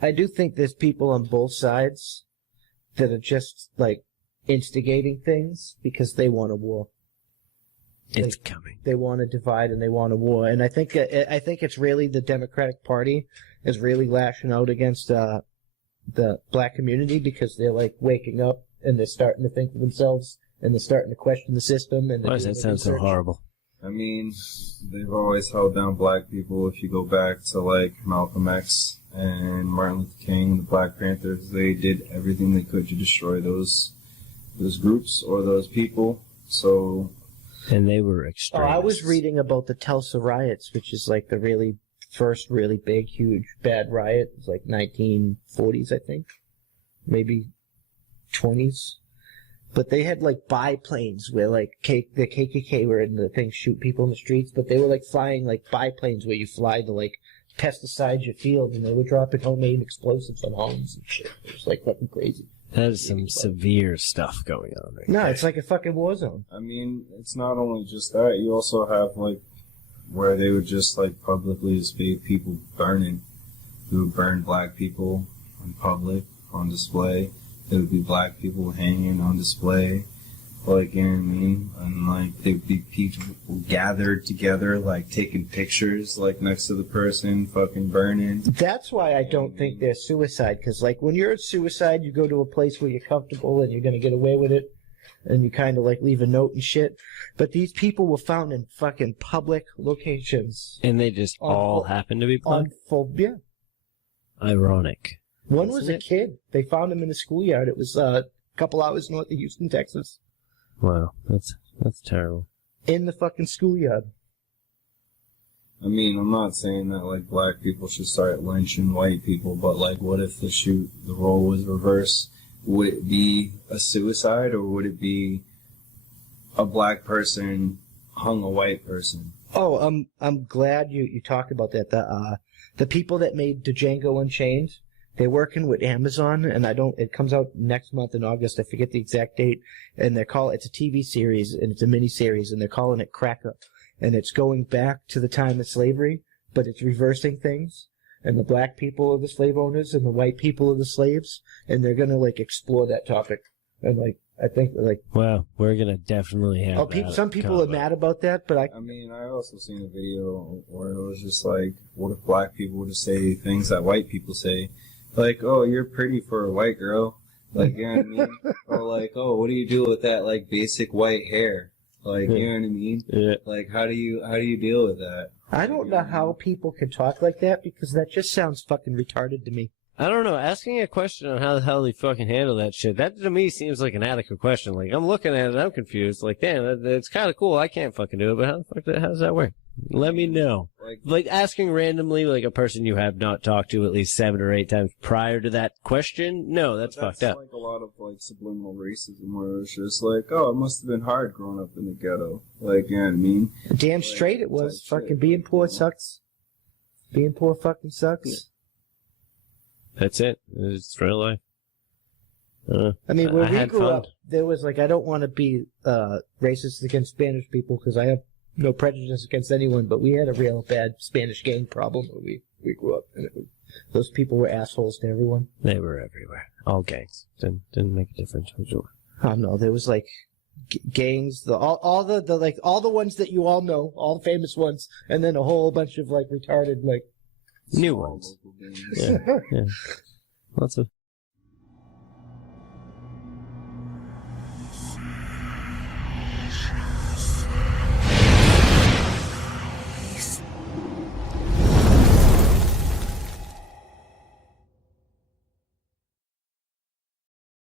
I do think there's people on both sides that are just, like, instigating things because they want a war. It's coming. They want to divide and they want a war. And I think it's really the Democratic Party is really lashing out against the black community because they're, like, waking up and they're starting to think for themselves and they're starting to question the system. And why does that sound so horrible? I mean, they've always held down black people. If you go back to, like, Malcolm X and Martin Luther King, the Black Panthers, they did everything they could to destroy those groups or those people. So, and they were extremists. I was reading about the Tulsa riots, which is like the really first really big, huge, bad riot. It was like 1940s, I think, maybe 20s. But they had like biplanes where like the KKK were in the thing, shoot people in the streets. But they were like flying like biplanes where you fly to like pesticide your field, and they were dropping homemade explosives on homes and shit. It was like fucking crazy. That is some severe stuff going on right No, there. it's like a fucking war zone. I mean, it's not only just that. You also have, like, where they would just, like, publicly display people burning. They would burn black people in public, on display. There would be black people hanging on display. Like, you know what I mean? And, like, there'd be people gathered together, like, taking pictures, like, next to the person, fucking burning. That's why I don't think they're suicide, because, like, when you're at suicide, you go to a place where you're comfortable and you're going to get away with it, and you kind of, like, leave a note and shit. But these people were found in fucking public locations. And they just all happen to be black? Yeah. Ironic. One was a kid. They found him in the schoolyard. It was a couple hours north of Houston, Texas. Wow, that's terrible. In the fucking schoolyard. I mean, I'm not saying that, like, black people should start lynching white people, but, like, what if the role was reversed? Would it be a suicide, or would it be a black person hung a white person? Oh, I'm glad you talked about that. The people that made Django Unchained, they're working with Amazon, and it comes out next month in August. I forget the exact date, and it's a TV series, and it's a mini-series, and they're calling it Cracker. And it's going back to the time of slavery, but it's reversing things. And the black people are the slave owners, and the white people are the slaves, and they're gonna, like, explore that topic. And, like, I think, like... Well, we're gonna definitely have some people are mad about that, but I mean, I also seen a video where it was just like, what if black people were to say things that white people say? Like, oh, you're pretty for a white girl. Like, you know what I mean? Or like, oh, what do you do with that, like, basic white hair? Like, you know what I mean? Yeah. Like, how do you deal with that? I don't know how people can talk like that, because that just sounds fucking retarded to me. I don't know. Asking a question on how the hell they fucking handle that shit, that to me seems like an adequate question. Like, I'm looking at it, I'm confused. Like, damn, it's kind of cool. I can't fucking do it, but how does that work? Let me know. Like asking randomly, like a person you have not talked to at least 7 or 8 times prior to that question? No, that's fucked up. That's like a lot of, like, subliminal racism where it's just like, oh, it must have been hard growing up in the ghetto. Like, you know what I mean? Damn straight it was. Fucking being poor sucks. Being poor fucking sucks. Yeah. That's it. It's real life. I mean, when we grew up, there was like, I don't want to be racist against Spanish people because I have no prejudice against anyone, but we had a real bad Spanish gang problem when we grew up. And those people were assholes to everyone. They were everywhere. All gangs. Didn't make a difference. Oh no, there was like gangs, all the ones that you all know, all the famous ones, and then a whole bunch of like retarded like new ones. Yeah. Lots of